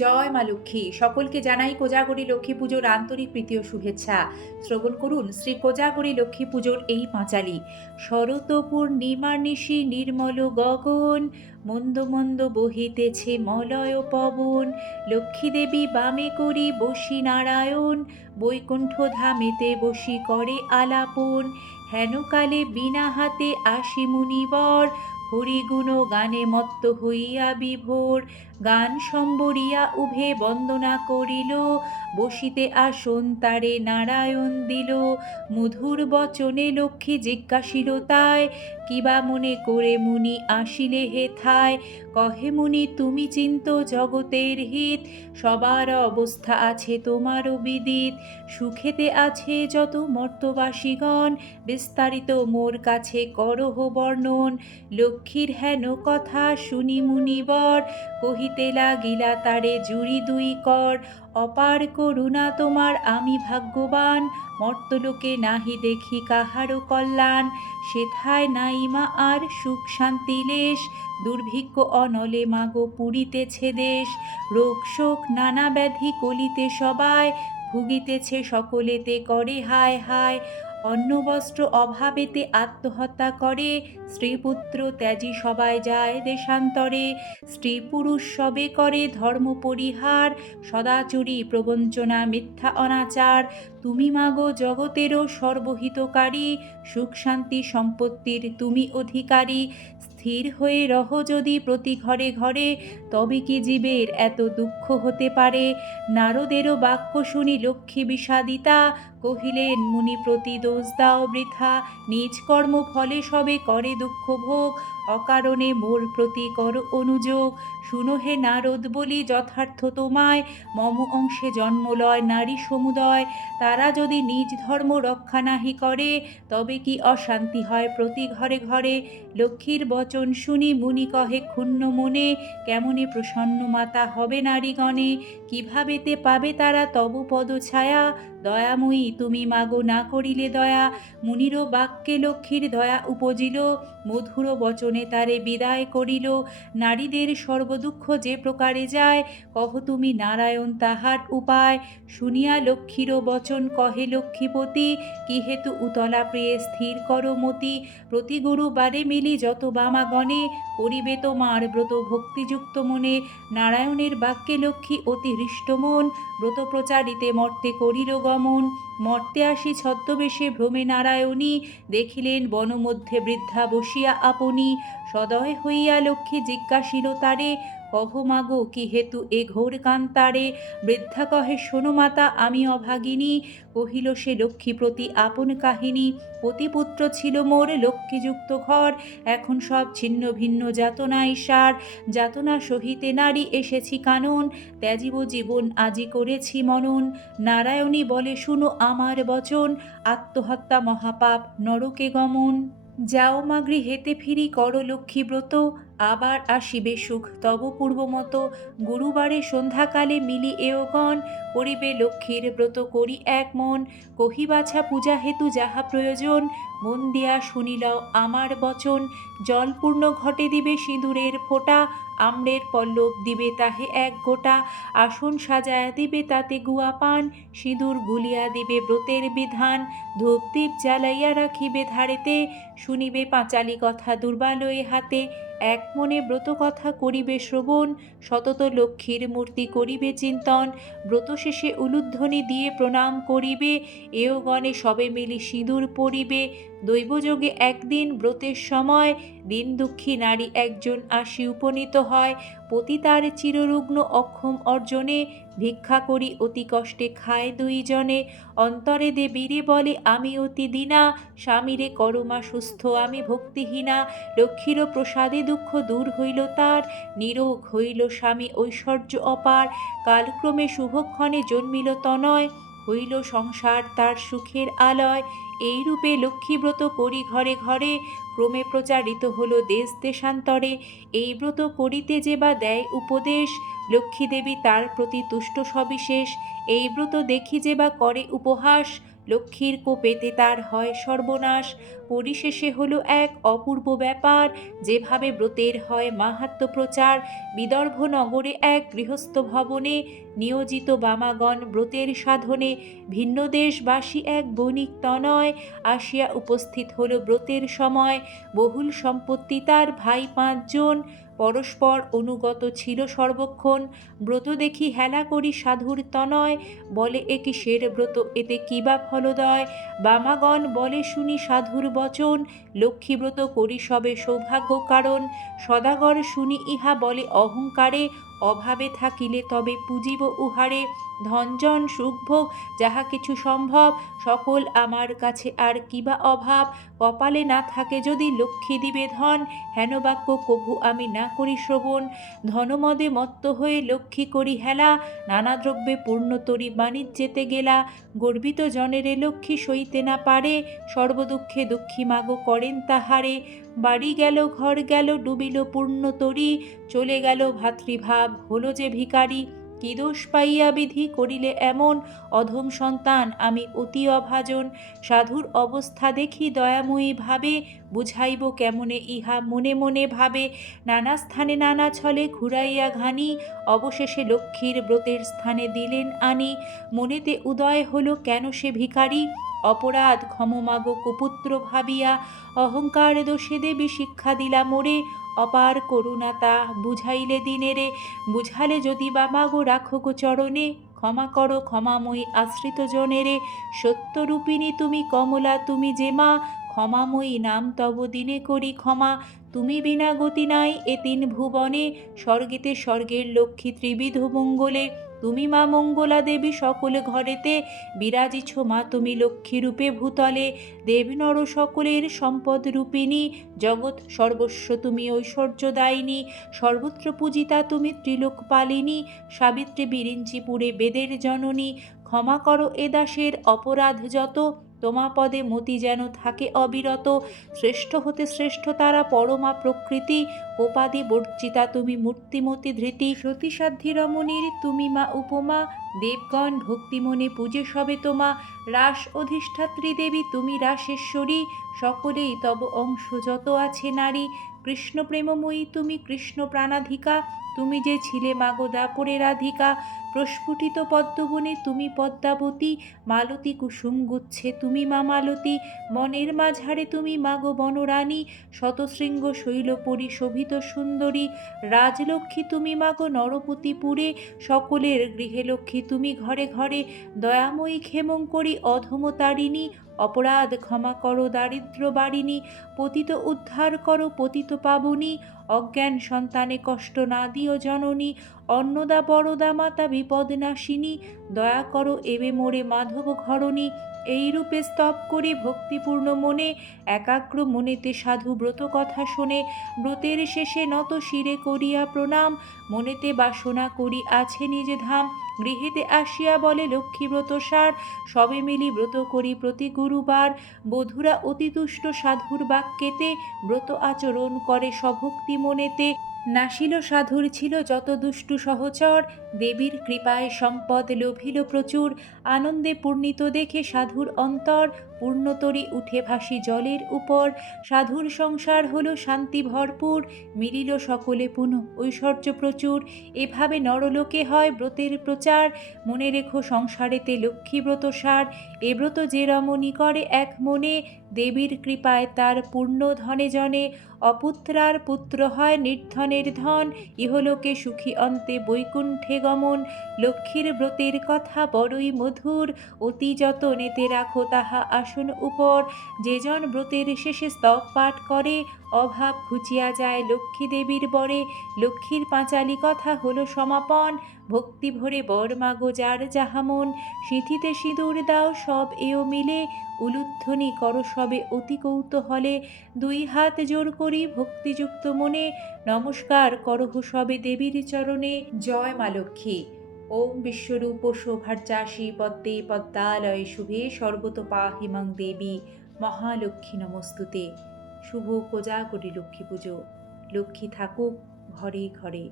জয় মা লক্ষ্মী। সকলকে জানাই কোজাগরী লক্ষ্মী পুজোর আন্তরিক প্রীতি ও শুভেচ্ছা। শ্রবণ করুন শ্রী কোজাগরী লক্ষ্মী পুজোর এই পাঁচালি। শরত পূর্ণিমার নিশি নির্মল গগন, মন্দ মন্দ বহিতেছে মলয় পবন। লক্ষ্মী দেবী বামে করি বসি নারায়ণ, বৈকুণ্ঠ ধামেতে বসি করে আলাপন। হেনকালে বিনা হাতে আসি মুনিবর হরিগুণ গানে মত্ত হইয়া বিভোর। গান সম্বরিয়া উভে বন্দনা করিল। বসিতে আসন তারে নারায়ণ দিল। মধুর বচনে লক্ষ্মী জিজ্ঞাসিল তাই কিবা মনে করে মুনি আসিলে হে থায় কহে মুনি, তুমি চিন্ত জগতের হিত, সবার অবস্থা আছে তোমারও বিদিত। সুখেতে আছে যত মর্তবাসীগণ, বিস্তারিত মোর কাছে করহ বর্ণন। লক্ষ্মীর হেন কথা শুনি মুনিবর, কহিতে লাগিলা তারে জুড়ি দুই কর। অপার করুণা তোমার, আমি ভাগ্যবান। মর্তলোকে নাহি দেখি কাহারও কল্যাণ। সেথায় নাইমা আর সুখ শান্তি লেশ। দুর্ভিক্ষ অনলে মাগো পুরিতেছে দেশ। রোগ শোক নানা ব্যাধি কলিতে সবাই। ভুগিতেছে সকলেতে করে হায় হায়। অন্ন বস্ত্র অভাবেতে আত্মহত্যা করে, স্ত্রীপুত্র ত্যাজি সবাই যায় দেশান্তরে স্ত্রী পুরুষ সবে করে ধর্ম পরিহার, সদাচুরি প্রবঞ্চনা মিথ্যা অনাচার, তুমি মাগো জগতেরও সর্বহিতকারী, সুখ শান্তি সম্পত্তির তুমি অধিকারী, স্থির হয়ে রহ যদি প্রতি ঘরে ঘরে, তবে কি জীবের এত দুঃখ হতে পারে? নারদেরও বাক্য শুনি লক্ষ্মী বিষাদিতা কহিলেন, মুনি প্রতি দোষ দাও বৃথা, নিজ কর্ম ফলে সবে করে দুঃখ ভোগ, অকারণে মোর প্রতি কর অনুযোগ। শুনো হে নারদ, বলি যথার্থ তোমায়, মম অংশে জন্ম লয় নারী সমুদয়। তারা যদি নিজ ধর্ম রক্ষা নাহি করে, তবে কি অশান্তি হয় প্রতি ঘরে ঘরে? লক্ষ্মীর বচন শুনি মুনি কহে, ক্ষুণ্ণ মনে, কেমনে প্রসন্ন মাতা হবে নারীগণে? কিভাবেতে পাবে তারা তব পদ ছায়া দয়াময়ী, তুমি মাগো না করিলে দয়া। মুনিরও বাক্যে লক্ষ্মীর দয়া উপজিল, মধুর বচনে তারে বিদায় করিল। নারীদের সর্বদুঃখ যে প্রকারে যায়, কহ তুমি নারায়ণ তাহার উপায়। শুনিয়া লক্ষ্মীরও বচন কহে লক্ষ্মীপতি, কি হেতু উতলা প্রিয়ে স্থির কর মতি? প্রতি গুরুবারে মিলি যত বামাগণে করিবে তোমার ব্রত ভক্তিযুক্ত মনে। নারায়ণের বাক্যে লক্ষ্মী অতি হৃষ্টমন ব্রত প্রচারিতে মর্তে করিল গমন মর্তে আসি ছদ্মবেশে ভ্রমে নারায়ণী দেখিলেন বনমধ্যে বৃদ্ধা বসিয়া আপনি। সদয় হইয়া লক্ষ্মী জিজ্ঞাসিল, তারে কহ মাগো, কি হেতু এ ঘোর কান্তারে? বৃদ্ধা কহে, শোনো মাতা, আমি অভাগিনী। কহিল সে লক্ষ্মী প্রতি আপন কাহিনী। পতিপুত্র ছিল মোর লক্ষ্মীযুক্ত ঘর। এখন সব ছিন্ন ভিন্ন যাতনা ইসার যাতনা সহিতে নারী এসেছি কানন। ত্যাজিব জীবন আজি করেছি মনন। নারায়ণী বলে, শুনো আমার বচন। আত্মহত্যা মহাপাপ, নরকে গমন। যাও মা গৃহেতে ফিরি, কর লক্ষ্মী ব্রত আবার আসিবে সুখ, তব পূর্বমতো গুরুবারে সন্ধ্যাকালে মিলি এওগণ করিবে লক্ষ্মীর ব্রত করি এক মন। কহিবাছা পূজা হেতু যাহা প্রয়োজন, মন দিয়া শুনিল আমার বচন। জলপূর্ণ ঘটে দিবে সিঁদুরের ফোঁটা আম্রের পল্লব দিবে তাহে এক গোটা, আসন সাজায় দিবে তাতে গুয়া পান, সিঁদুর গুলিয়া দিবে ব্রতের বিধান ধূপদীপ জ্বালাইয়া রাখিবে ধারেতে, শুনিবে পাঁচালি কথা দুর্বালয়ে হাতে, এক মনে ব্রত কথা করিবে শ্রবণ, সতত লক্ষ্মীর মূর্তি করিবে চিন্তন, ব্রত শেষে উলুধ্বনি দিয়ে প্রণাম করিবে, এও গণে সবে মিলি সিঁদুর পরিবে দৈবযোগে একদিন ব্রতের সময় দিন দুঃখী নারী একজন আসি উপনীত হয়। পতি তার চিররুগ্ন অক্ষম অর্জনে ভিক্ষা করি অতি কষ্টে খায় দুইজনে। অন্তরে দেবীরে বলে, আমি অতি দিনা, স্বামীরে করমা সুস্থ, আমি ভক্তিহীনা। লক্ষ্মীরও প্রসাদে দুঃখ দূর হইল তার, নিরোগ হইল স্বামী ঐশ্বর্য অপার। কালক্রমে শুভক্ষণে জন্মিল তনয়। হইল সংসার তার সুখের আলয়। এই রূপে লক্ষ্মীব্রত করি ঘরে ঘরে, ক্রমে প্রচারিত হল দেশ দেশান্তরে। এই ব্রত করিতে যে বা দেয় উপদেশ, লক্ষ্মী দেবী তার প্রতি তুষ্ট সবিশেষ। এই ব্রত দেখি যে বা করে উপহাস, লক্ষ্মীর কোপেতে তার হয় সর্বনাশ। পরিশেষে হলো এক অপূর্ব ব্যাপার, যেভাবে ব্রতের হয় মাহাত্ম প্রচার। বিদর্ভ নগরে এক গৃহস্থ ভবনে নিয়োজিত বামাগণ ব্রতের সাধনে, ভিন্ন দেশবাসী এক বণিক তনয় আসিয়া উপস্থিত হল ব্রতের সময়। বহুল সম্পত্তি তার ভাই পাঁচজন, পরস্পর অনুগত ছিল সর্বক্ষণ। ব্রত দেখি হেলা করি সাধুর তনয়, বলে এ কিসের ব্রত, এতে কিবা ফলদয়? বামাগণ বলে শুনি সাধুর বচন লক্ষ্মীব্রত করি সবে সৌভাগ্য কারণ সদাগর শুনি ইহা বলে অহংকারে অভাবে থাকিলে তবে পুজিব উহারে। ধনজন সুখভোগ যাহা কিছু সম্ভব, সকল আমার কাছে আর কিবা অভাব। কপালে না থাকে যদি লক্ষ্মী দিবে ধন হেন বাক্য কভু আমি না করি শ্রবণ। ধনমদে মত্ত হয়ে লক্ষ্মী করি হেলা, নানা দ্রব্যে পূর্ণতরী বাণিজ্যেতে গেলা। গর্বিত জনেরে লক্ষ্মী সইতে না পারে, সর্বদুঃখে দুঃখী মাগো করেন তাহারে। বাড়ি গেল, ঘর গেল, ডুবিল পূর্ণতরী চলে গেল ভাতৃভাব, হলো যে ভিকারি কি দোষ পাইয়া বিধি করিলে এমন? অধম সন্তান, আমি অতি অভাজন। সাধুর অবস্থা দেখি দয়াময়ী ভাবে, বুঝাইব কেমনে ইহা মনে মনে ভাবে। নানা স্থানে নানা ছলে ঘুরাইয়া ঘানি, অবশেষে লক্ষ্মীর ব্রতের স্থানে দিলেন আনি। মনেতে উদয় হলো কেন সে ভিখারি? অপরাধ ক্ষমমাগো কুপুত্র ভাবিয়া, অহংকার দোষে দেবী শিক্ষা দিলা মোরে, অপার করুণা তা বুঝাইলে দিনেরে, বুঝালে যদি বা মাগো রাখো গো চরণে, ক্ষমা করো ক্ষমাময়ী আশ্রিত জনেরে, সত্যরূপিণী তুমি কমলা, তুমি যে মা, ক্ষমাময়ী নাম তব দিনে করি ক্ষমা, তুমি বিনা গতি নাই এ তিন ভুবনে, স্বর্গেতে স্বর্গের লক্ষ্মী ত্রিবিধ মঙ্গলে তুমি মা মঙ্গলা দেবী সকলে ঘরেতে, বিরাজিছ মা তুমি লক্ষ্মী রূপে ভূতলে, দেব নর সকলের সম্পদ রূপিণী, জগৎ সর্বস্ব তুমি ঐশ্বর্য দায়িনী, সর্বত্র পূজিতা তুমি ত্রিলোক পালিনী, সাবিত্রী বিরিঞ্চিপুরে বেদের জননী, ক্ষমা করো এ দাসের অপরাধ যত তোমা পদে মতি যেন থাকে অবিরত। শ্রেষ্ঠ হতে শ্রেষ্ঠ তারা পরমা প্রকৃতি। উপাধি বর্জিতা তুমি মূর্তিমতি ধৃতি। সতীসাধ্যি রমণীর তুমি মা উপমা। দেবগণ ভক্তিমনে পূজে সবে তোমা। রাস অধিষ্ঠাত্রী দেবী তুমি রাসেশ্বরী। সকলেই তব অংশ যত আছে নারী। কৃষ্ণ প্রেমময়ী তুমি কৃষ্ণ প্রাণাধিকা তুমি যে ছিলে মাগো দাপরে রাধিকা, প্রস্ফুটিত পদ্মবনে তুমি পদ্মাবতী, মালতী কুসুম গুচ্ছে তুমি মা মালতী বনের মাঝারে তুমি মাগো বনরানী, শতশৃঙ্গ শৈলপরি শোভিত সুন্দরী, রাজলক্ষ্মী তুমি মাগো নরপতিপুরে, সকলের গৃহে লক্ষ্মী তুমি ঘরে ঘরে, দয়াময়ী ক্ষেমঙ্করী অধমতারিণী অপরাধ ক্ষমা করো দারিদ্র বাড়িনি পতিত উদ্ধার করো পতিত পাবনী অজ্ঞান সন্তানে কষ্ট না দিও জননী, অন্নদা বড়দা মাতা বিপদ নাশিনী, দয়া করো এবে মোরে মাধব ঘরণী। এই রূপে স্তব করে ভক্তিপূর্ণ মনে, একাগ্র মনেতে সাধু ব্রত কথা শোনে। ব্রতের শেষে নত শিরে করিয়া প্রণাম, মনেতে বাসনা করি আছে নিজ ধাম। গৃহেতে আসিয়া বলে লক্ষ্মীব্রত সার, সবে মিলি ব্রত করি প্রতি গুরুবার। বধুরা অতি তুষ্ট সাধুর বাক্যেতে ব্রত আচরণ করে সভক্তি মনেতে নাসিল সাধুর ছিল যত দুষ্টু সহচর, দেবীর কৃপায় সম্পদ লোভিল প্রচুর, আনন্দে পূর্ণিত দেখে সাধুর অন্তর পূর্ণতরী উঠে ভাসি জলের উপর। সাধুর সংসার হলো শান্তি ভরপুর, মিলিল সকলে পুনঃ, ঐশ্বর্য প্রচুর। এভাবে নরলোকে হয় ব্রতের প্রচার, মনে রেখো সংসারেতে লক্ষ্মীব্রত সার। এ ব্রত যে রমণী করে এক মনে, দেবীর কৃপায় তার পূর্ণ ধনে জনে। অপুত্রার পুত্র হয় নির্ধনের ধন ইহলোকে সুখী অন্তে বৈকুণ্ঠে গমন। লক্ষ্মীর ব্রতের কথা বড়ই মধুর, অতি যতনেতে রাখো তাহা আসন উপর। যেজন ব্রতের শেষে স্তব পাঠ করে অভাব ঘুচিয়া যায় লক্ষ্মী দেবীর বরে। লক্ষ্মীর পাঁচালি কথা হলো সমাপন। ভক্তি ভরে বর মাগো যার যাহামন সিঁথিতে সিঁদুর দাও সব এও মিলে। উলুধ্বনি কর সবে অতি কৌতূহলে। দুই হাত জোর করি ভক্তিযুক্ত মনে। নমস্কার করহ সবে দেবীর চরণে। জয় মা লক্ষ্মী। ওম বিশ্বরূপ শোভার্যাসী পদ্মে পদ্মালয়ে শুভে সর্বত পাহিমাং দেবী। মহালক্ষ্মী নমস্তুতে। শুভ কোজাগরী লক্ষ্মী পুজো। লক্ষ্মী থাকুক ঘরে ঘরে।